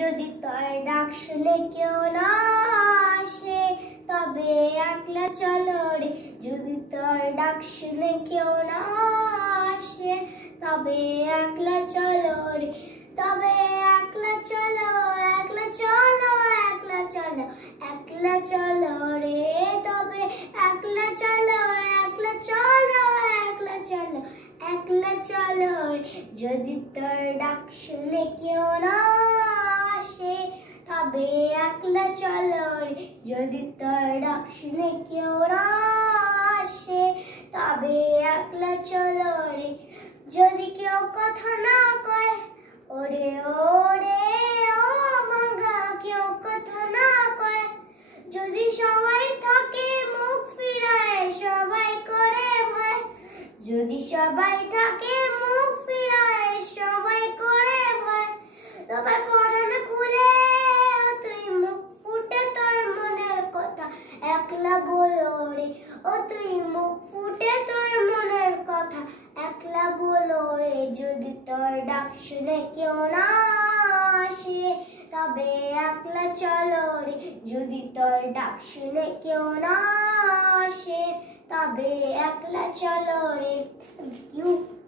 যদি তোর ডাক শুনে কেউ না আসে তবে একলা চলো রে। যদি তোর ডাক শুনে কেউ না আসে তবে একলা চলো রে। তবে একলা চলো, একলা চলো, একলা চলো, একলা চলো রে। তবে একলা চলো, একলা চলো, একলা চলো, একলা চলো রে। যদি তোর ডাক শুনে কেউ না আসে তবে একলা চলো রে। যদি তোর ডাক শুনে কেউ না আসে তবে একলা চলো রে। যদি কেউ কথা না কয় ওরে ওরে ও ভাঙা, কেউ কথা না কয়, যদি সবাই থাকে মুখ ফিরায় সবাই করে ভয়, যদি সবাই থাকে মুখ ফিরায় সবাই করে ভয়, তবে পরাণ খুলে তুই মুখ ফুটে তোর মনের কথা একলা বলো রে। ও তুই মুখ ফুটে তোর মনের কথা একলা বলো রে। যদি তোর ডাক শুনে কেউ না আসে তবে একলা চলো রে। যদি তোর ডাক শুনে কেউ না আসে তবে একলা চলো রে। Thank you.